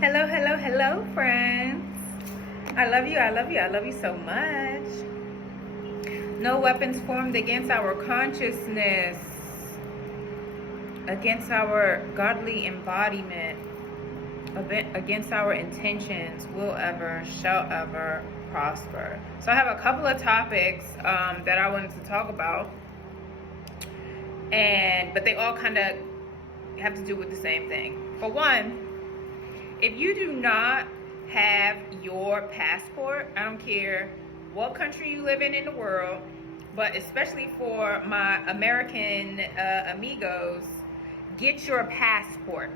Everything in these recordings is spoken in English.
Hello, hello, hello, friends. I love you, I love you, I love you so much. No weapons formed against our consciousness, against our godly embodiment, against our intentions will ever, shall ever prosper. So I have a couple of topics that I wanted to talk about, but they all kind of have to do with the same thing. For one, if you do not have your passport, I don't care what country you live in the world, but especially for my American amigos, get your passport.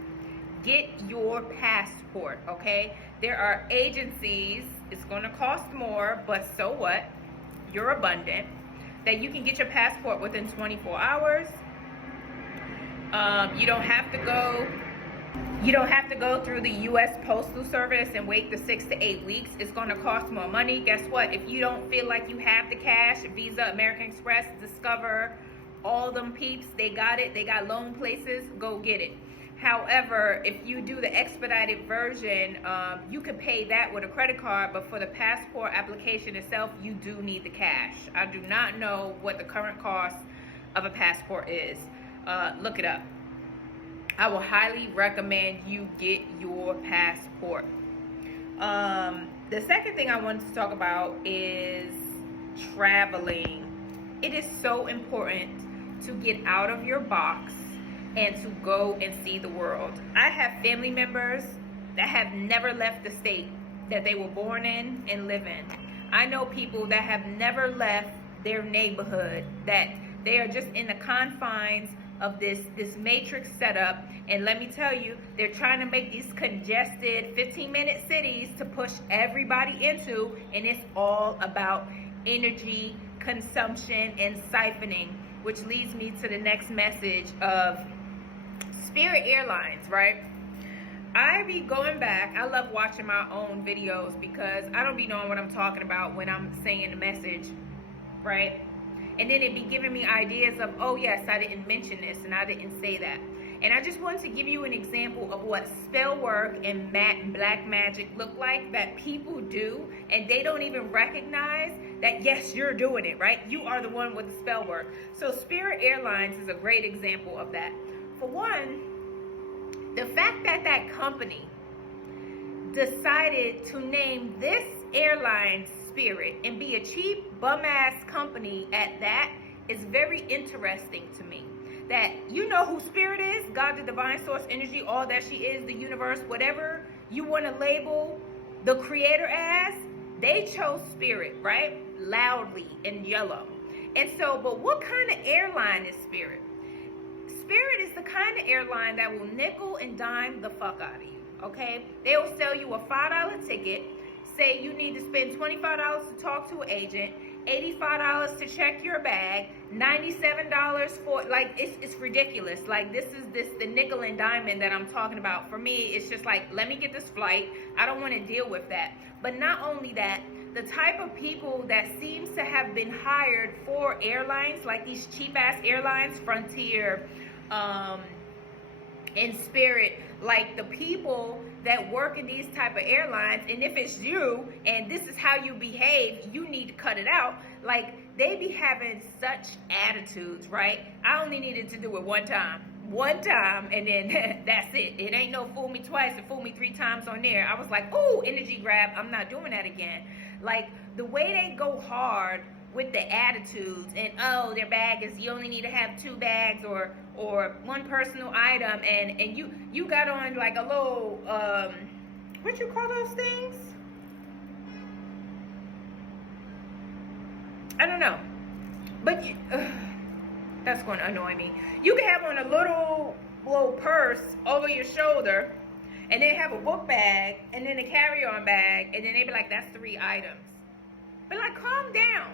Get your passport, okay? There are agencies, it's gonna cost more, but so what? You're abundant, that you can get your passport within 24 hours. You don't have to go through the U.S. Postal Service and wait the 6 to 8 weeks. It's going to cost more money. Guess what? If you don't feel like you have the cash, Visa, American Express, Discover, all them peeps, they got it. They got loan places. Go get it. However, if you do the expedited version, you could pay that with a credit card, but for the passport application itself, you do need the cash. I do not know what the current cost of a passport is. Look it up. I will highly recommend you get your passport. The second thing I wanted to talk about is traveling. It is so important to get out of your box and to go and see the world. I have family members that have never left the state that they were born in and live in. I know people that have never left their neighborhood, that they are just in the confines of this matrix setup, and let me tell you, they're trying to make these congested 15-minute cities to push everybody into, and it's all about energy consumption and siphoning, which leads me to the next message of Spirit Airlines, right? I be going back. I love watching my own videos because I don't be knowing what I'm talking about when I'm saying the message, right? And then it be giving me ideas of, oh yes, I didn't mention this and I didn't say that. And I just wanted to give you an example of what spell work and black magic look like that people do, and they don't even recognize that, yes, you're doing it, right? You are the one with the spell work. So Spirit Airlines is a great example of that. For one, the fact that that company decided to name this airline Spirit and be a cheap bum-ass company at that is very interesting to me. That, you know who Spirit is, God, the divine source energy, all that she is, the universe, whatever you want to label the creator as, they chose Spirit, right? Loudly in yellow. And so, but what kind of airline is Spirit? Spirit is the kind of airline that will nickel and dime the fuck out of you, okay? They'll sell you a $5 ticket, say you need to spend $25 to talk to an agent, $85 to check your bag, $97 for, like, it's ridiculous. Like, this is the nickel and diamond that I'm talking about. For me, it's just like, let me get this flight. I don't want to deal with that. But not only that, the type of people that seems to have been hired for airlines, like these cheap ass airlines, Frontier, in Spirit, like the people that work in these type of airlines, and if it's you and this is how you behave, you need to cut it out. Like, they be having such attitudes, right? I only needed to do it one time, and then that's it. It ain't no fool me twice and fool me 3 times on there. I was like, ooh, energy grab, I'm not doing that again. Like, the way they go hard with the attitudes, and oh, their bag is, you only need to have 2 bags or one personal item, and you got on like a little what you call those things? I don't know, but that's going to annoy me. You can have on a little purse over your shoulder, and then have a book bag, and then a carry-on bag, and then they be like, that's 3 items. But like, calm down.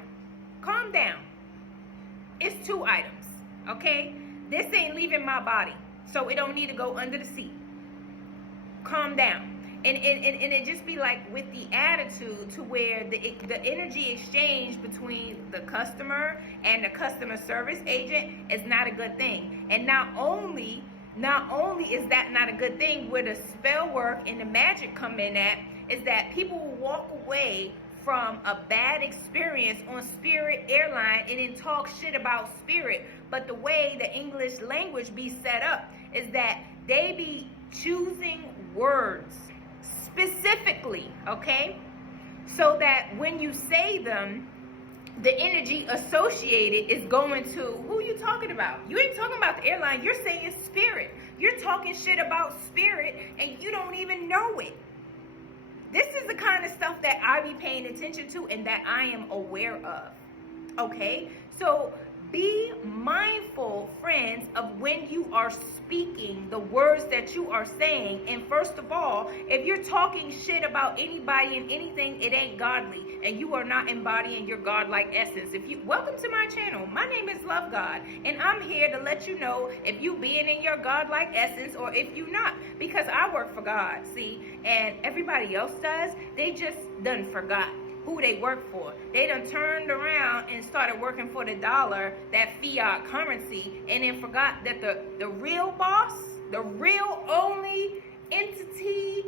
Calm down. It's 2 items, okay? This ain't leaving my body, so it don't need to go under the seat. Calm down. And it just be like with the attitude to where the energy exchange between the customer and the customer service agent is not a good thing. And not only not only is that not a good thing, where the spell work and the magic come in at, is that people will walk away from a bad experience on Spirit Airline and then talk shit about Spirit. But the way the English language be set up is that they be choosing words specifically, okay? So that when you say them, the energy associated is going to, who you talking about? You ain't talking about the airline, you're saying Spirit. You're talking shit about Spirit and you don't even know it. This is the kind of stuff that I be paying attention to and that I am aware of, okay? So be mindful, friends, of when you are speaking the words that you are saying. And first of all, if you're talking shit about anybody and anything, it ain't godly, and you are not embodying your godlike essence. Welcome to my channel. My name is Love God, and I'm here to let you know if you being in your godlike essence or if you not, because I work for God, see, and everybody else does. They just done forgot who they work for. They done turned around and started working for the dollar, that fiat currency, and then forgot that the real boss, the real only entity,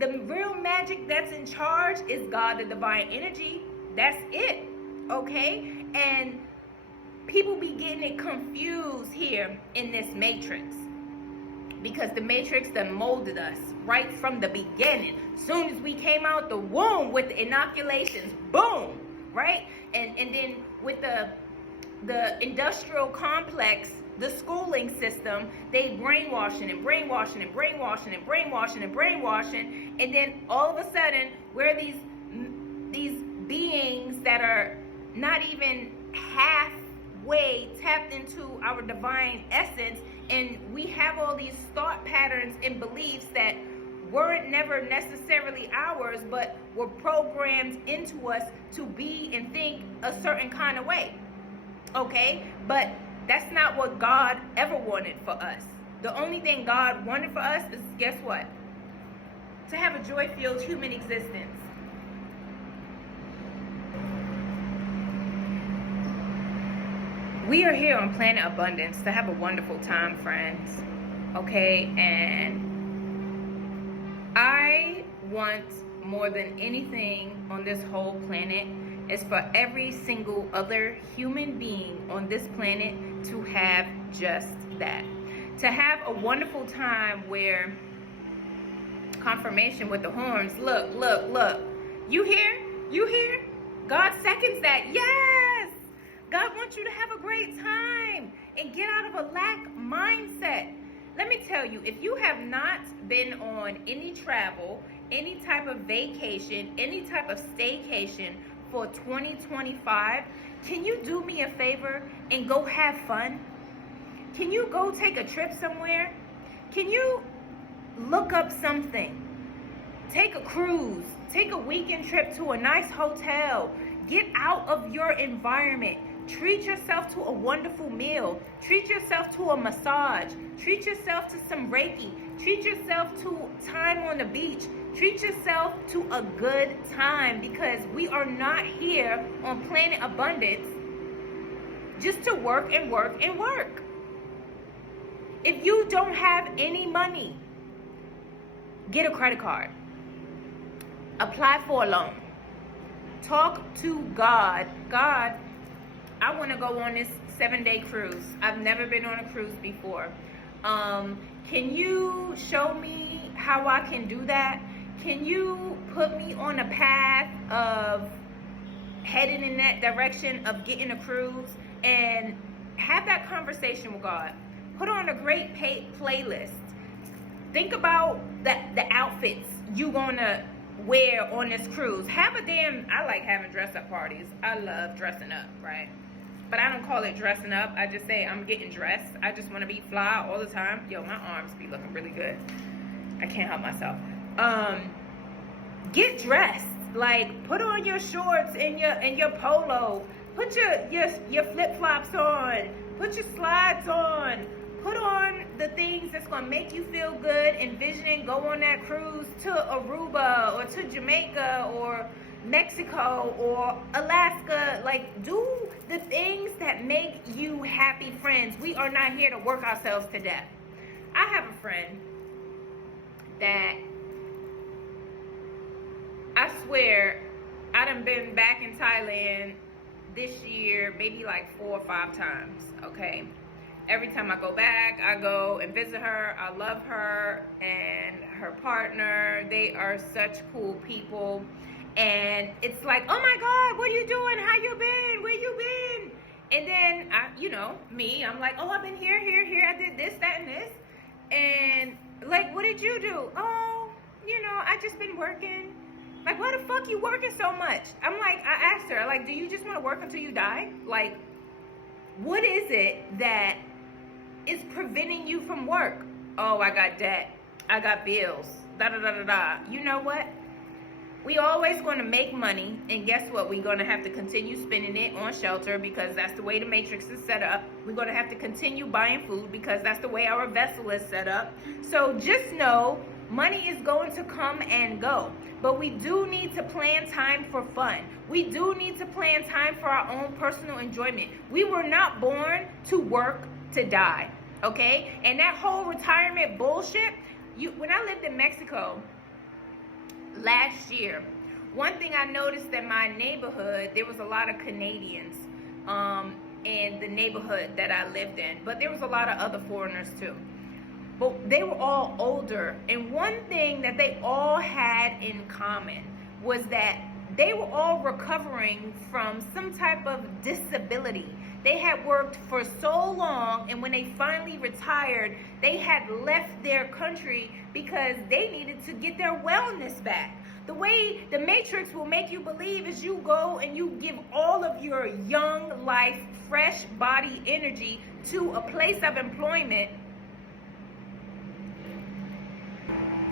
the real magic that's in charge is God, the divine energy. That's it, okay? And people be getting it confused here in this matrix, because the matrix done molded us right from the beginning. Soon as we came out the womb with the inoculations, boom, right? And then with the industrial complex, the schooling system, they brainwashing and brainwashing and brainwashing and brainwashing and brainwashing, and then all of a sudden we're these beings that are not even halfway tapped into our divine essence, and we have all these thought patterns and beliefs that weren't never necessarily ours, but were programmed into us to be and think a certain kind of way, okay? But that's not what God ever wanted for us. The only thing God wanted for us is, guess what? To have a joy-filled human existence. We are here on Planet Abundance to have a wonderful time, friends, okay? And I want more than anything on this whole planet is for every single other human being on this planet to have just that. To have a wonderful time where confirmation with the horns, look, look, look. You hear? You hear? God seconds that. Yes! God wants you to have a great time and get out of a lack mindset. Let me tell you, if you have not been on any travel, any type of vacation, any type of staycation for 2025, can you do me a favor and go have fun? Can you go take a trip somewhere? Can you look up something? Take a cruise, take a weekend trip to a nice hotel, get out of your environment. Treat yourself to a wonderful meal. Treat yourself to a massage. Treat yourself to some Reiki. Treat yourself to time on the beach. Treat yourself to a good time, because we are not here on Planet Abundance just to work and work and work. If you don't have any money, get a credit card. Apply for a loan. Talk to God. God, I want to go on this 7-day cruise. I've never been on a cruise before. Can you show me how I can do that? Can you put me on a path of heading in that direction of getting a cruise? And have that conversation with God. Put on a great playlist. Think about the outfits you gonna wear on this cruise. I like having dress-up parties. I love dressing up, right? But I don't call it dressing up. I just say I'm getting dressed. I just want to be fly all the time. Yo, my arms be looking really good. I can't help myself. Get dressed. Like, put on your shorts and your polo. Put your flip-flops on. Put your slides on. Put on the things that's going to make you feel good. Envisioning go on that cruise to Aruba or to Jamaica or Mexico or Alaska. Like, do the things that make you happy, friends. We are not here to work ourselves to death. I have a friend that I swear I done been back in Thailand this year maybe like 4 or 5 times, okay? Every time I go back, I go and visit her. I love her and her partner. They are such cool people. And it's like, oh my God, what are you doing? How you been? Where you been? And then, I'm like, oh, I've been here. I did this, that, and this. And like, what did you do? Oh, I just been working. Like, why the fuck you working so much? I'm like, I asked her, like, do you just want to work until you die? Like, what is it that is preventing you from work? Oh, I got debt. I got bills. Da-da-da-da-da. You know what? We always going to make money, and guess what? We're going to have to continue spending it on shelter because that's the way the matrix is set up. We're going to have to continue buying food because that's the way our vessel is set up. So just know, money is going to come and go. But we do need to plan time for fun. We do need to plan time for our own personal enjoyment. We were not born to work to die, okay? And that whole retirement bullshit, when I lived in Mexico last year, one thing I noticed in my neighborhood, there was a lot of Canadians in the neighborhood that I lived in, but there was a lot of other foreigners too. But they were all older, and one thing that they all had in common was that they were all recovering from some type of disability. They had worked for so long, and when they finally retired, they had left their country because they needed to get their wellness back. The way the Matrix will make you believe is you go and you give all of your young life, fresh body energy to a place of employment,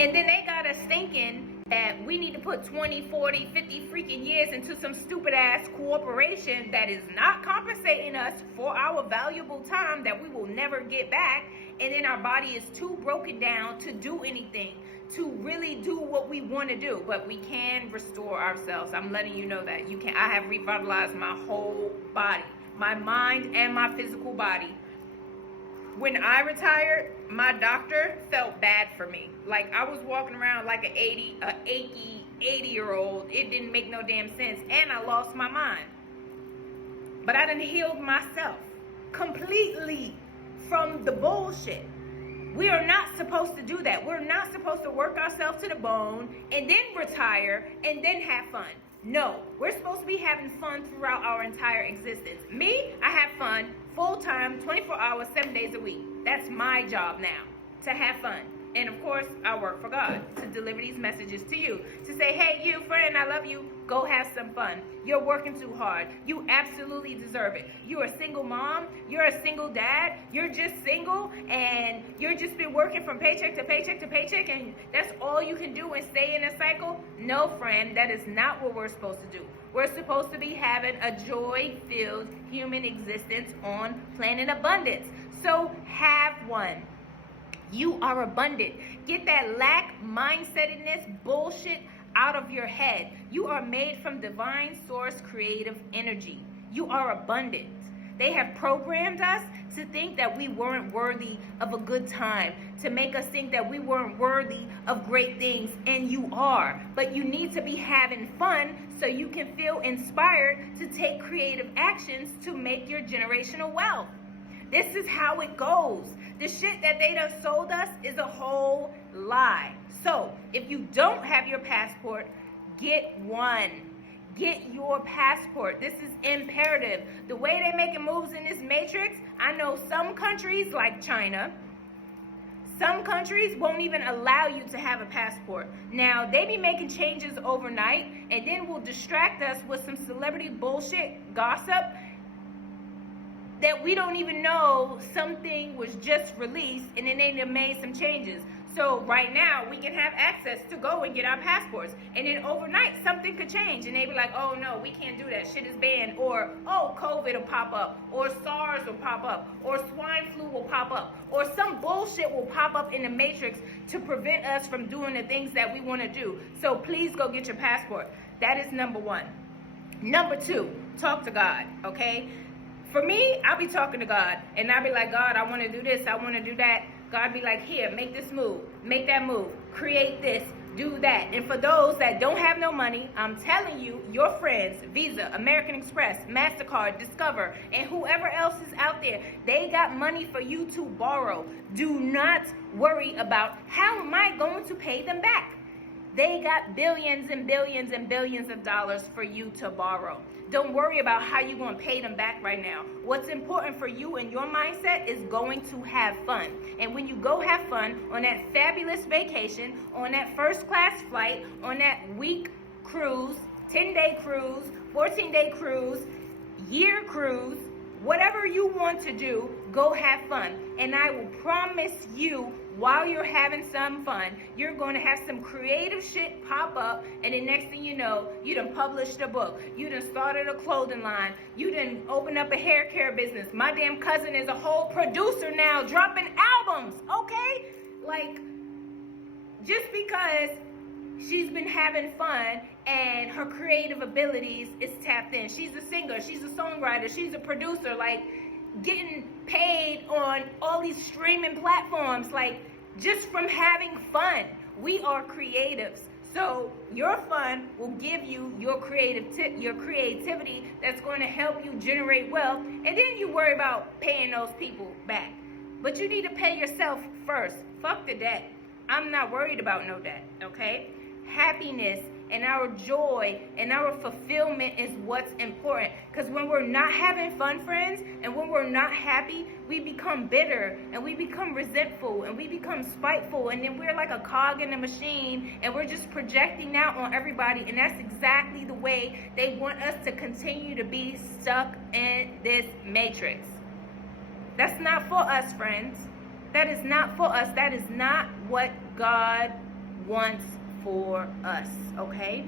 and then they got us thinking that we need to put 20, 40, 50 freaking years into some stupid ass corporation that is not compensating us for our valuable time that we will never get back. And then our body is too broken down to do anything, to really do what we want to do. But we can restore ourselves. I'm letting you know that you can. I have revitalized my whole body, my mind and my physical body. When I retired, my doctor felt bad for me. Like, I was walking around like an achy 80-year-old. It didn't make no damn sense. And I lost my mind. But I done healed myself completely from the bullshit. We are not supposed to do that. We're not supposed to work ourselves to the bone and then retire and then have fun. No, we're supposed to be having fun throughout our entire existence. Me, I have fun full-time, 24 hours, 7 days a week. That's my job now, to have fun. And of course, I work for God to deliver these messages to you. To say, hey, you friend, I love you. Go have some fun. You're working too hard. You absolutely deserve it. You're a single mom. You're a single dad. You're just single and you're just been working from paycheck to paycheck to paycheck and that's all you can do and stay in a cycle. No, friend, that is not what we're supposed to do. We're supposed to be having a joy-filled human existence on planet abundance. So have one. You are abundant. Get that lack mindsetedness bullshit out of your head. You are made from divine source creative energy. You are abundant. They have programmed us to think that we weren't worthy of a good time, to make us think that we weren't worthy of great things, and you are. But you need to be having fun so you can feel inspired to take creative actions to make your generational wealth. This is how it goes. The shit that they done sold us is a whole lie. So, if you don't have your passport, get one. Get your passport. This is imperative. The way they're making moves in this matrix, I know some countries like China, some countries won't even allow you to have a passport. Now, they be making changes overnight and then will distract us with some celebrity bullshit gossip that we don't even know something was just released and then they made some changes. So right now we can have access to go and get our passports. And then overnight something could change and they be like, oh no, we can't do that. Shit is banned. Or, oh, COVID will pop up. Or SARS will pop up. Or swine flu will pop up. Or some bullshit will pop up in the matrix to prevent us from doing the things that we want to do. So please go get your passport. That is number one. Number two, talk to God, okay? For me, I'll be talking to God, and I'll be like, God, I want to do this, I want to do that. God be like, here, make this move, make that move, create this, do that. And for those that don't have no money, I'm telling you, your friends, Visa, American Express, MasterCard, Discover, and whoever else is out there, they got money for you to borrow. Do not worry about how am I going to pay them back. They got billions and billions and billions of dollars for you to borrow. Don't worry about how you're going to pay them back right now. What's important for you and your mindset is going to have fun. And when you go have fun on that fabulous vacation, on that first class flight, on that week cruise, 10-day cruise, 14-day cruise, year cruise, whatever you want to do, go have fun. And I will promise you, while you're having some fun, you're going to have some creative shit pop up, and the next thing you know, you done published a book, you done started a clothing line, you done opened up a hair care business. My damn cousin is a whole producer now, dropping albums, okay? Like, just because she's been having fun and her creative abilities is tapped in. She's a singer, she's a songwriter, she's a producer, like getting paid on all these streaming platforms, like just from having fun. We are creatives. So your fun will give you your creativity that's going to help you generate wealth, and then you worry about paying those people back. But you need to pay yourself first. Fuck the debt. I'm not worried about no debt, okay? Happiness and our joy and our fulfillment is what's important. Because when we're not having fun, friends, and when we're not happy, we become bitter and we become resentful and we become spiteful, and then we're like a cog in a machine and we're just projecting out on everybody. And that's exactly the way they want us to continue to be stuck in this matrix. That's not for us, friends. That is not for us. That is not what God wants for us, okay?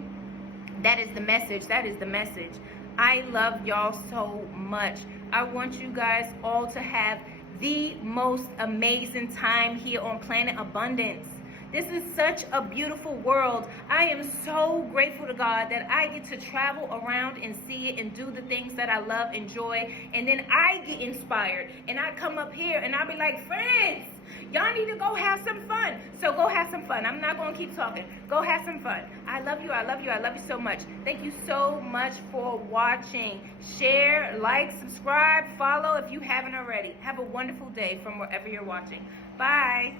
That is the message. That is the message. I love y'all so much. I want you guys all to have the most amazing time here on Planet Abundance. This is such a beautiful world. I am so grateful to God that I get to travel around and see it and do the things that I love, enjoy, and then I get inspired and I come up here and I'll be like, friends, y'all need to go have some fun. So go have some fun. I'm not going to keep talking. Go have some fun. I love you. I love you. I love you so much. Thank you so much for watching. Share, like, subscribe, follow if you haven't already. Have a wonderful day from wherever you're watching. Bye.